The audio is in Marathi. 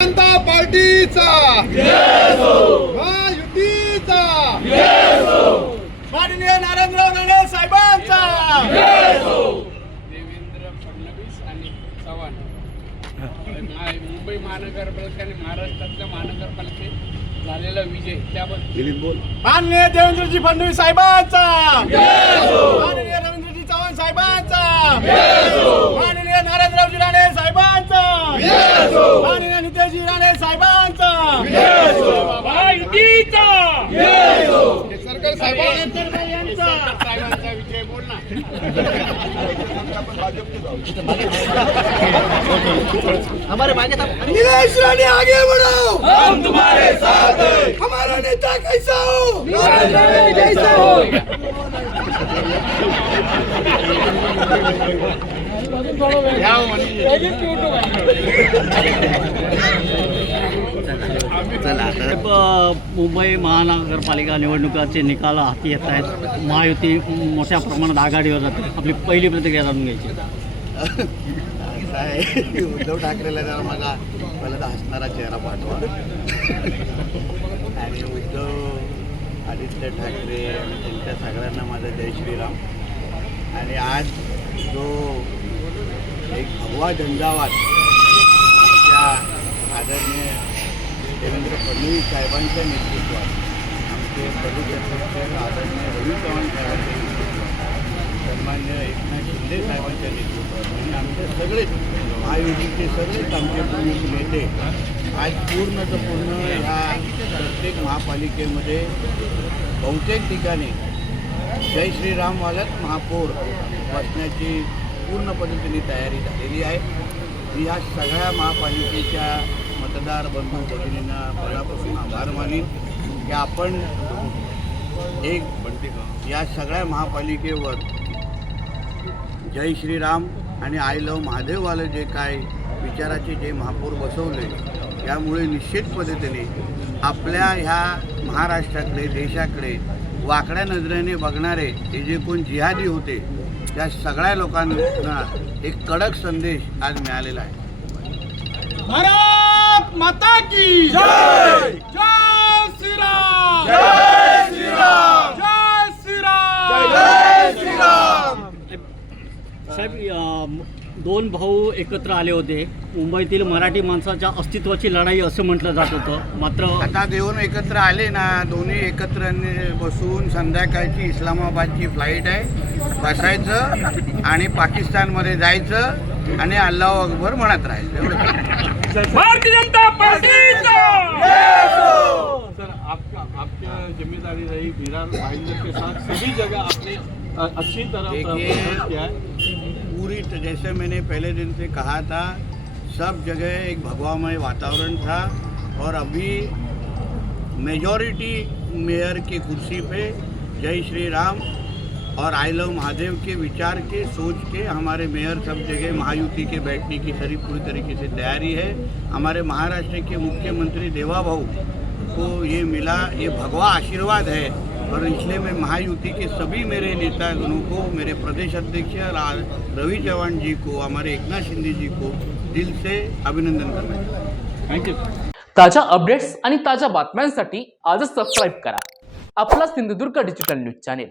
जनता पार्टीचा. महायुतीचा. माननीय नारायणराव राणे साहेबांचा. देवेंद्र फडणवीस आणि चव्हाण. मुंबई महानगरपालिका आणि महाराष्ट्रातल्या महानगरपालिकेत झालेला विजय. त्याबद्दल माननीय देवेंद्रजी फडणवीस साहेबांचा माननीय रवींद्रजी चव्हाण साहेबांचा माननीय नारायणरावजी राणे साहेबांचा माननीय साहेबांचा. सरकार साहेबांचा. साहेबांचा विजय बोल ना नीलेश राणे आगे बढ़ो। हम तुम्हारे साथ हैं। हमारा नेता कैसा हो? नीलेश राणे जैसा हो। या म्हणजे मुंबई महानगरपालिका निवडणुकाचे निकाल हाती येत आहेत. महायुती मोठ्या प्रमाणात आघाडीवर जाते. आपली पहिली प्रतिक्रिया जाणून घ्यायची. उद्धव ठाकरेला जरा मला पहिला हसणारा चेहरा पाठवा. आणि उद्धव आदित्य ठाकरे आणि त्यांच्या सगळ्यांना माझा जय श्रीराम. आणि आज जो एक भगवा झंझावात आमच्या आदरणीय देवेंद्र फडणवीस साहेबांच्या नेतृत्वात आमचे प्रदेश अध्यक्ष आदरणीय रवी चव्हाण साहेबांच्या नेतृत्वात सन्मान्य एकनाथ शिंदे साहेबांच्या नेतृत्वात आणि आमचे सगळेच महायुतीचे सगळेच आमचे प्रमुख नेते आज पूर्णचं पूर्ण ह्या प्रत्येक महापालिकेमध्ये बहुतेक ठिकाणी जय श्रीरामवालाच महापौर बसण्याची पूर्ण पद्धतीने तयारी झालेली आहे. या ह्या सगळ्या महापालिकेच्या मतदार बंधू भगिनींना मनापासून आभार मानेन की आपण एक या सगळ्या महापालिकेवर जय श्रीराम आणि आय लव महादेववालं जे काय विचाराचे जे महापौर बसवले त्यामुळे निश्चित पद्धतीने आपल्या ह्या महाराष्ट्राकडे देशाकडे वाकड्या नजरेने बघणारे हे जे कोण जिहादी होते त्या सगळ्या लोकांना एक कडक संदेश आज मिळालेला आहे. माता की। जय। जय श्री राम जय श्री राम जय श्री राम जय श्री राम साहेब दोन भाऊ एकत्र आले होते. मुंबईतील मराठी माणसाच्या अस्तित्वाची लढाई असं म्हटलं जात होतं. मात्र आता देऊन एकत्र आले ना दोन्ही एकत्र बसून संध्याकाळची इस्लामाबादची फ्लाईट आहे. बसायचं आणि पाकिस्तानमध्ये जायचं आणि अल्लाह अकबर म्हणत राहायचं. एवढं. भारतीय जनता पार्टीचा सर आपका आपका ज़िम्मेदारी रही मीरा भाईंदर के साथ सभी जगह आपने अच्छी तरह किया पूरी जैसे मैंने पहले दिन से कहा था सब जगह एक भगवामय वातावरण था और अभी मेजॉरिटी मेयर की कुर्सी पे जय श्री राम और आई लव महादेव के विचार के सोच के हमारे मेयर सब जगह महायुति के बैठने की सारी पूरी तरीके से तैयारी है। हमारे महाराष्ट्र के मुख्यमंत्री देवा भाऊ को ये मिला ये भगवा आशीर्वाद है। और इसलिए मैं महायुति के सभी मेरे नेतागणों को मेरे प्रदेश अध्यक्ष रवि चौहान जी को हमारे एकनाथ शिंदे जी को दिल से अभिनंदन करना चाहता हूं। थँक्यू ताज्या अपडेट्स आणि ताज्या बातम्यांसाठी आजच सबस्क्राईब करा. आपला Sindhudurg digital news channel